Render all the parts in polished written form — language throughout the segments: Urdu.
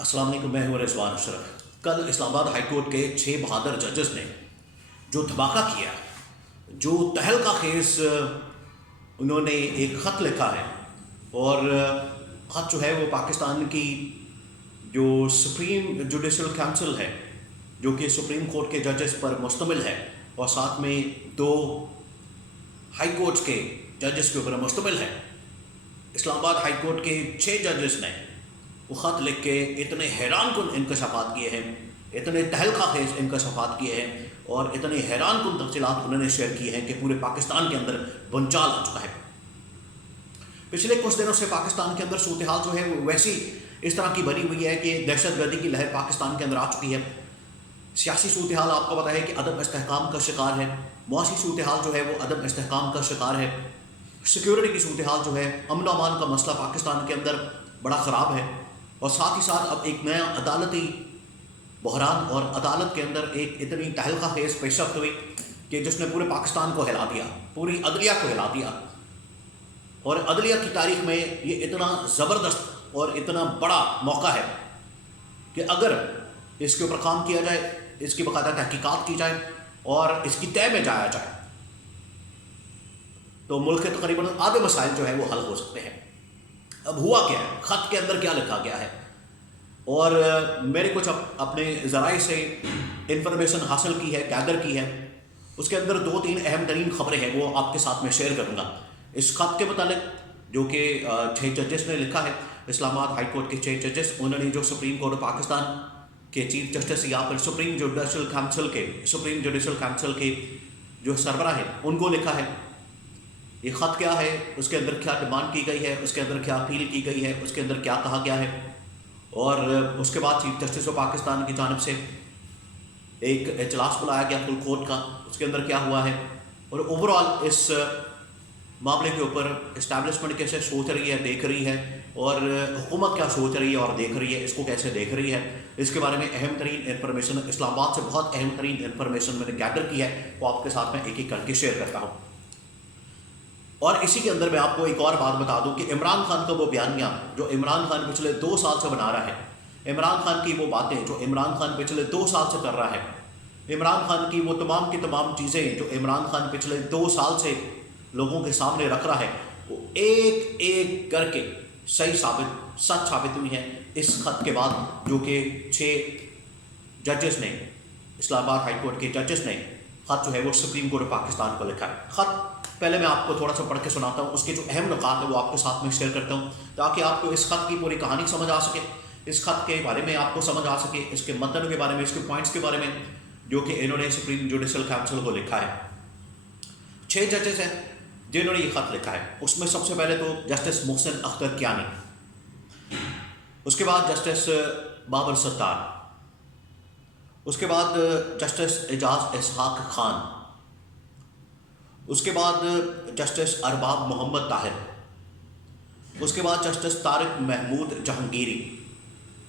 السلام علیکم، میں ہوں رضوان اشرف۔ کل اسلام آباد ہائی کورٹ کے 6 بہادر ججز نے جو دھماکہ کیا، جو تہلکہ خیز انہوں نے ایک خط لکھا ہے، اور خط جو ہے وہ پاکستان کی جو سپریم جوڈیشل کونسل ہے، جو کہ سپریم کورٹ کے ججز پر مشتمل ہے، اور ساتھ میں 2 ہائی کورٹس کے ججز کے اوپر مشتمل ہے۔ اسلام آباد ہائی کورٹ کے 6 ججز نے وہ خط لکھ کے اتنے حیران کن انکشافات کیے ہیں، اتنے تہلکہ خیز انکشافات کیے ہیں، اور اتنے حیران کن تفصیلات انہوں نے شیئر کی ہیں کہ پورے پاکستان کے اندر بھونچال آ چکا ہے۔ پچھلے کچھ دنوں سے پاکستان کے اندر صورتحال جو ہے وہ ویسی اس طرح کی بنی ہوئی ہے کہ دہشت گردی کی لہر پاکستان کے اندر آ چکی ہے۔ سیاسی صورتحال آپ کو پتہ ہے کہ عدم استحکام کا شکار ہے، معاشی صورتحال جو ہے وہ عدم استحکام کا شکار ہے، سیکیورٹی کی صورتحال جو ہے، امن و امان کا مسئلہ پاکستان کے اندر بڑا خراب ہے، اور ساتھ ہی ساتھ اب ایک نیا عدالتی بحران اور عدالت کے اندر ایک اتنی تہلکہ خیز پیش رفت ہوئی کہ جس نے پورے پاکستان کو ہلا دیا، پوری عدلیہ کو ہلا دیا۔ اور عدلیہ کی تاریخ میں یہ اتنا زبردست اور اتنا بڑا موقع ہے کہ اگر اس کے اوپر کام کیا جائے، اس کی باقاعدہ تحقیقات کی جائے اور اس کی طے میں جایا جائے، تو ملک کے تقریباً آدھے مسائل جو ہے وہ حل ہو سکتے ہیں۔ اب ہوا کیا ہے، خط کے اندر کیا لکھا گیا ہے، اور میرے کچھ اپنے ذرائع سے انفارمیشن حاصل کی ہے، گیدر کی ہے۔ اس کے اندر 2-3 اہم ترین خبریں ہیں، وہ آپ کے ساتھ میں شیئر کروں گا اس خط کے متعلق، جو کہ 6 ججز نے لکھا ہے۔ اسلام آباد ہائی کورٹ کے 6 ججز، انہوں نے جو سپریم کورٹ آف پاکستان کے چیف جسٹس یا پھر سپریم جوڈیشل کونسل کے جو سربراہ ہیں ان کو لکھا ہے۔ یہ خط کیا ہے، اس کے اندر کیا ڈیمانڈ کی گئی ہے، اس کے اندر کیا اپیل کی گئی ہے، اس کے اندر کیا کہا گیا ہے، اور اس کے بعد چیف جسٹس آف پاکستان کی جانب سے ایک اجلاس بلایا گیا فل کورٹ کا، اس کے اندر کیا ہوا ہے، اور اوور آل اس معاملے کے اوپر اسٹیبلشمنٹ کیسے سوچ رہی ہے، دیکھ رہی ہے، اور حکومت کیا سوچ رہی ہے اور دیکھ رہی ہے، اس کو کیسے دیکھ رہی ہے، اس کے بارے میں اہم ترین انفارمیشن اسلام آباد سے بہت اہم ترین انفارمیشن میں نے گیدر کی ہے، وہ آپ کے ساتھ میں ایک ایک کر کے شیئر کرتا ہوں۔ اور اسی کے اندر میں آپ کو ایک اور بات بتا دوں کہ عمران خان کا وہ بیانیہ جو عمران خان پچھلے 2 سال سے بنا رہا ہے، عمران خان کی وہ باتیں جو عمران خان پچھلے 2 سال سے کر رہا ہے، عمران خان کی وہ تمام کی تمام چیزیں جو عمران خان پچھلے 2 سال سے لوگوں کے سامنے رکھ رہا ہے، وہ ایک ایک کر کے سچ ثابت ہوئی ہیں اس خط کے بعد، جو کہ 6 ججز نے، اسلام آباد ہائی کورٹ کے ججز نے خط جو ہے وہ سپریم کورٹ آف پاکستان کو لکھا ہے۔ خط پہلے میں آپ کو تھوڑا سا پڑھ کے سناتا ہوں، اس کے جو اہم نکات ہیں وہ آپ کے ساتھ میں شیئر کرتا ہوں، تاکہ آپ کو اس خط کی پوری کہانی سمجھ آ سکے، اس خط کے بارے میں آپ کو سمجھ آ سکے، اس کے متن کے بارے میں، اس کے پوائنٹس کے بارے میں، جو کہ انہوں نے سپریم جوڈیشل کونسل کو لکھا ہے۔ 6 ججز ہیں جنہوں نے یہ خط لکھا ہے۔ اس میں سب سے پہلے تو جسٹس محسن اختر کیانی، اس کے بعد جسٹس بابر ستار، اس کے بعد جسٹس اعجاز اسحاق خان، اس کے بعد جسٹس ارباب محمد طاہر، اس کے بعد جسٹس طارق محمود جہانگیری،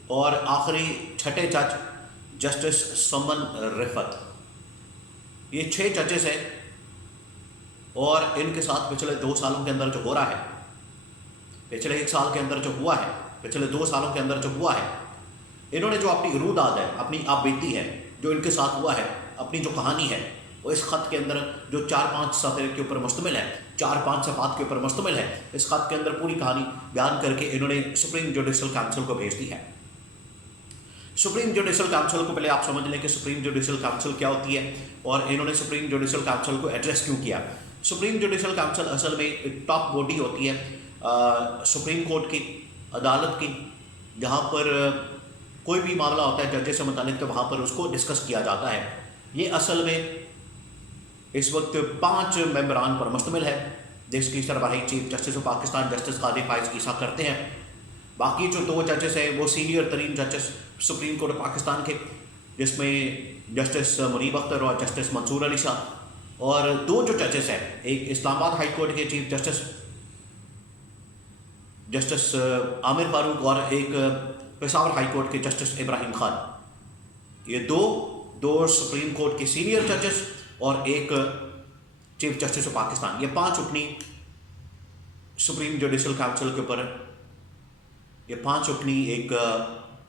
اور آخری 6ٹھے جج جسٹس سمن رفت۔ یہ 6 ججز ہیں، اور ان کے ساتھ پچھلے 2 سالوں کے اندر جو ہو رہا ہے، پچھلے 1 سال کے اندر جو ہوا ہے، پچھلے 2 سالوں کے اندر جو ہوا ہے، انہوں نے جو اپنی روداد ہے، اپنی آپ بیتی ہے، جو ان کے ساتھ ہوا ہے، اپنی جو کہانی ہے، وہ اس خط کے اندر جو 4-5 صفحے کے اوپر مشتمل ہے، 4-5 صفحات کے اوپر مشتمل ہے، اس خط کے اندر پوری کہانی بیان کر کے انہوں نے سپریم جوڈیشل کونسل کو بھیج دی ہے۔ سپریم جوڈیشل کونسل کو پہلے آپ سمجھ لیں کہ سپریم جوڈیشل کونسل کیا ہوتی ہے، اور انہوں نے سپریم جوڈیشل کونسل کو ایڈریس کیوں کیا۔ سپریم جوڈیشل کونسل اصل میں ایک ٹاپ باڈی ہوتی ہے سپریم کورٹ کی، عدالت کی، جہاں پر کوئی بھی معاملہ ہوتا ہے ججز سے متعلق تو وہاں پر اس کو ڈسکس کیا جاتا ہے۔ یہ اصل میں اس وقت 5 ممبران پر مشتمل ہے، جس کی سربراہی chief justice of Pakistan justice قاضی فائز عیسیٰ کرتے ہیں۔ باقی جو 2 ججز ہیں وہ سینئر ترین ججز سپریم کورٹ آف پاکستان کے، جس میں جسٹس منیب اختر اور جسٹس منصور علی شاہ، اور 2 جو ججز ہیں، ایک اسلام آباد ہائی کورٹ کے چیف جسٹس عامر فاروق، اور ایک پشاور ہائی کورٹ کے جسٹس ابراہیم خان۔ یہ دو سپریم کورٹ کے سینئر ججز اور ایک چیف جسٹس آف پاکستان، یہ 5 رکنی سپریم جوڈیشل کونسل کے اوپر، یہ 5 رکنی ایک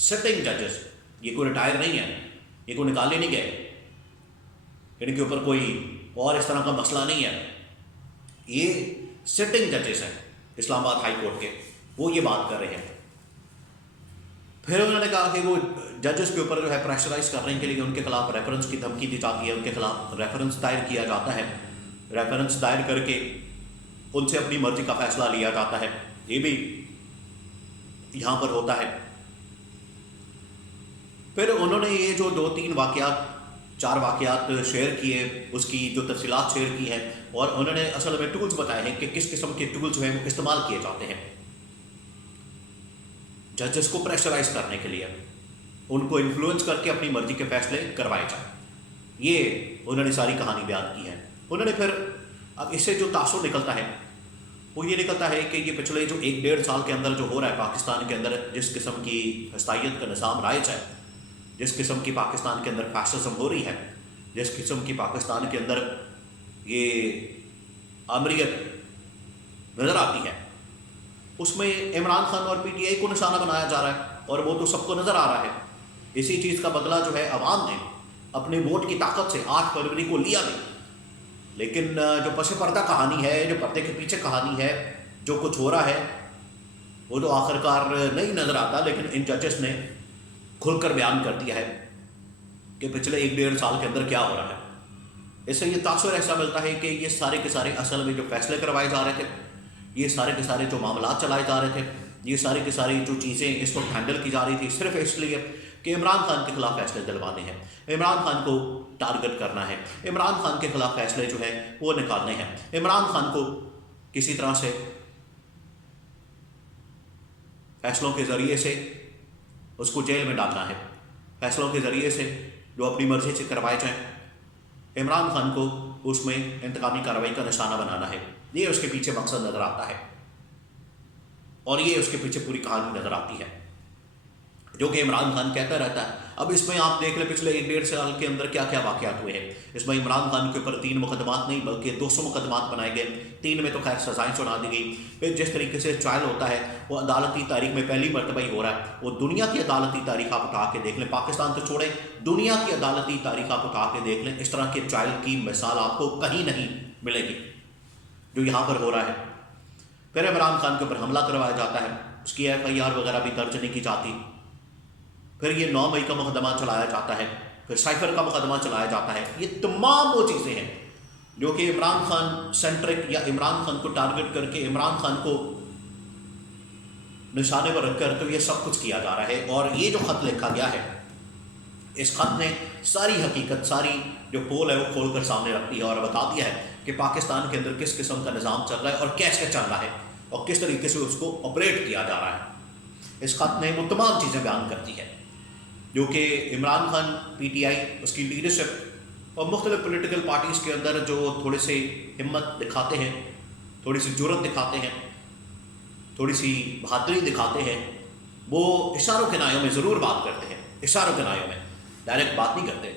سٹنگ ججز، یہ کوئی ریٹائر نہیں ہے، یہ کوئی نکالے نہیں گئے، ان کے اوپر کوئی اور اس طرح کا مسئلہ نہیں ہے، یہ سٹنگ ججز ہیں اسلام آباد ہائی کورٹ کے، وہ یہ بات کر رہے ہیں۔ پھر انہوں نے کہا کہ وہ ججز کے اوپر جو ہے پریشرائز کرنے کے لیے ان کے خلاف ریفرنس کی دھمکی دی جاتی ہے، ان کے خلاف ریفرنس دائر کیا جاتا ہے، ریفرنس دائر کر کے ان سے اپنی مرضی کا فیصلہ لیا جاتا ہے، یہ بھی یہاں پر ہوتا ہے۔ پھر انہوں نے یہ جو 2-3 واقعات 4 واقعات شیئر کیے، اس کی جو تفصیلات شیئر کی ہیں، اور انہوں نے اصل میں ٹولز بتائے ہیں کہ کس قسم کے ٹولز جو ہیں وہ استعمال کیے جاتے ہیں ججز کو پریشرائز کرنے کے لیے، ان کو انفلوئنس کر کے اپنی مرضی کے فیصلے کروائے جائیں۔ یہ انہوں نے ساری کہانی بیان کی ہے۔ انہوں نے پھر اب اس سے جو تاثر نکلتا ہے وہ یہ نکلتا ہے کہ یہ پچھلے جو 1-1.5 سال کے اندر جو ہو رہا ہے پاکستان کے اندر، جس قسم کی حسائیت کا نظام رائج ہے، جس قسم کی پاکستان کے اندر فیشزم ہو رہی ہے، جس قسم کی پاکستان کے اندر یہ آمریت نظر آتی ہے، اس میں عمران خان اور پی ٹی آئی کو نشانہ بنایا جا رہا ہے، اور وہ تو سب کو نظر آ رہا ہے۔ اسی چیز کا بدلہ جو ہے عوام نے اپنے ووٹ کی طاقت سے 8 فروری کو لیا بھی، لیکن جو پس پردہ کہانی ہے، جو پردے کے پیچھے کہانی ہے، جو کچھ ہو رہا ہے، وہ تو آخرکار نہیں نظر آتا، لیکن ان ججز نے کھل کر بیان کر دیا ہے کہ پچھلے 1-1.5 سال کے اندر کیا ہو رہا ہے۔ اس سے یہ تاثر ایسا ملتا ہے کہ یہ سارے کے سارے اصل میں جو فیصلے کروائے جا رہے تھے، یہ سارے کے سارے جو معاملات چلائے جا رہے تھے، یہ سارے کے ساری جو چیزیں اس وقت ہینڈل کی جا رہی تھی، صرف اس لیے کہ عمران خان کے خلاف فیصلے دلوانے ہیں، عمران خان کو ٹارگٹ کرنا ہے، عمران خان کے خلاف فیصلے جو ہے وہ نکالنے ہیں، عمران خان کو کسی طرح سے فیصلوں کے ذریعے سے اس کو جیل میں ڈالنا ہے، فیصلوں کے ذریعے سے جو اپنی مرضی سے کروائے جائیں، عمران خان کو اس میں انتقامی کارروائی کا نشانہ بنانا ہے۔ یہ اس کے پیچھے مقصد نظر آتا ہے، اور یہ اس کے پیچھے پوری کہانی نظر آتی ہے، جو کہ عمران خان کہتا رہتا ہے۔ اب اس میں آپ دیکھ لیں پچھلے 1-1.5 سال کے اندر کیا کیا واقعات ہوئے ہیں۔ اس میں عمران خان کے اوپر 3 مقدمات نہیں بلکہ 200 مقدمات بنائے گئے، 3 میں تو خیر سزائیں سنا دی گئی۔ پھر جس طریقے سے ٹرائل ہوتا ہے وہ عدالتی تاریخ میں پہلی مرتبہ ہی ہو رہا ہے، وہ دنیا کی عدالتی تاریخ آپ اٹھا کے دیکھ لیں، پاکستان تو چھوڑیں، دنیا کی عدالتی تاریخ آپ اٹھا کے دیکھ لیں، اس طرح کے ٹرائل کی مثال آپ کو کہیں نہیں ملے گی جو یہاں پر ہو رہا ہے۔ پھر عمران خان کے اوپر حملہ کروایا جاتا ہے، اس کی FIR وغیرہ بھی درج نہیں کی جاتی۔ پھر یہ 9 مئی کا مقدمہ چلایا جاتا ہے، پھر سائفر کا مقدمہ چلایا جاتا ہے۔ یہ تمام وہ چیزیں ہیں جو کہ عمران خان سینٹرک یا عمران خان کو ٹارگٹ کر کے عمران خان کو نشانے پر رکھ کر تو یہ سب کچھ کیا جا رہا ہے۔ اور یہ جو خط لکھا گیا ہے، اس خط نے ساری حقیقت، ساری جو پول ہے وہ کھول کر سامنے رکھ دی ہے اور بتا دیا ہے کہ پاکستان کے اندر کس قسم کا نظام چل رہا ہے اور کیسے چل رہا ہے اور کس طریقے سے اس کو آپریٹ کیا جا رہا ہے۔ اس خط نے وہ تمام چیزیں بیان کرتی ہے جو کہ عمران خان، PTI، اس کی لیڈرشپ اور مختلف پولیٹیکل پارٹیز کے اندر جو تھوڑے سے ہمت دکھاتے ہیں، تھوڑی سی جرت دکھاتے ہیں، تھوڑی سی بہادری دکھاتے ہیں، وہ اشاروں کے نایوں میں ضرور بات کرتے ہیں، اشاروں کے نایوں میں، ڈائریکٹ بات نہیں کرتے،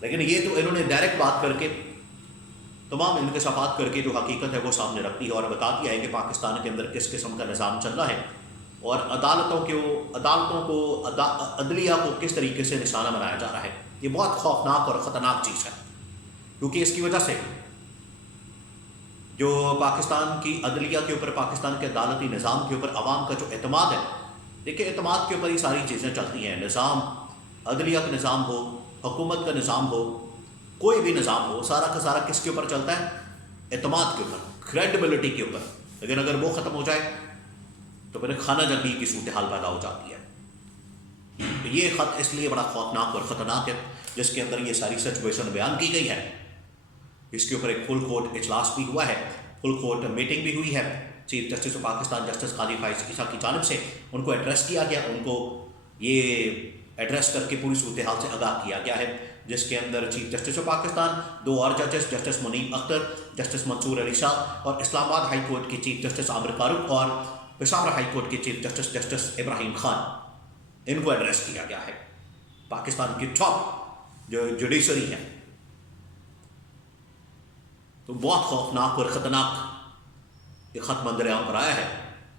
لیکن یہ تو انہوں نے ڈائریکٹ بات کر کے تمام انکشافات کر کے جو حقیقت ہے وہ سامنے رکھتی ہے اور بتا دیا ہے کہ پاکستان کے اندر کس قسم کا نظام چل رہا ہے اور عدالتوں کو عدلیہ کو کس طریقے سے نشانہ بنایا جا رہا ہے۔ یہ بہت خوفناک اور خطرناک چیز ہے، کیونکہ اس کی وجہ سے جو پاکستان کی عدلیہ کے اوپر، پاکستان کے عدالتی نظام کے اوپر عوام کا جو اعتماد ہے، دیکھیں اعتماد کے اوپر ہی ساری چیزیں چلتی ہیں۔ نظام، عدلیہ کا نظام ہو، حکومت کا نظام ہو، کوئی بھی نظام ہو، سارا کا سارا کس کے اوپر چلتا ہے؟ اعتماد کے اوپر، کریڈیبلٹی کے اوپر۔ لیکن اگر وہ ختم ہو جائے تو پھر خانہ جنگی کی صورتحال پیدا ہو جاتی ہے۔ یہ خط اس لیے بڑا خوفناک اور خطرناک ہے، جس کے اندر یہ ساری سچویشن بیان کی گئی ہے۔ اس کے اوپر ایک فل کورٹ اجلاس بھی ہوا ہے، فل کورٹ میٹنگ بھی ہوئی ہے، chief justice of Pakistan justice قاضی فائز عیسیٰ کی جانب سے ان کو ایڈریس کیا گیا، ان کو یہ ایڈریس کر کے پوری صورتحال سے آگاہ کیا گیا ہے، جس کے اندر چیف جسٹس آف پاکستان، 2 اور ججز، جسٹس منیب اختر، جسٹس منصور علی شاہ اور اسلام آباد ہائی کورٹ کے چیف جسٹس عامر فاروق اور پشاور ہائی کورٹ کے چیف جسٹس جسٹس ابراہیم خان، ان کو ایڈریس کیا گیا ہے۔ پاکستان کی ٹاپ جو جوڈیشری ہے، تو بہت خوفناک اور خطرناک یہ خط منظر عام پر آیا ہے،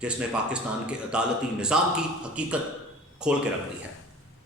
جس نے پاکستان کے عدالتی نظام کی حقیقت کھول کے رکھ دی ہے.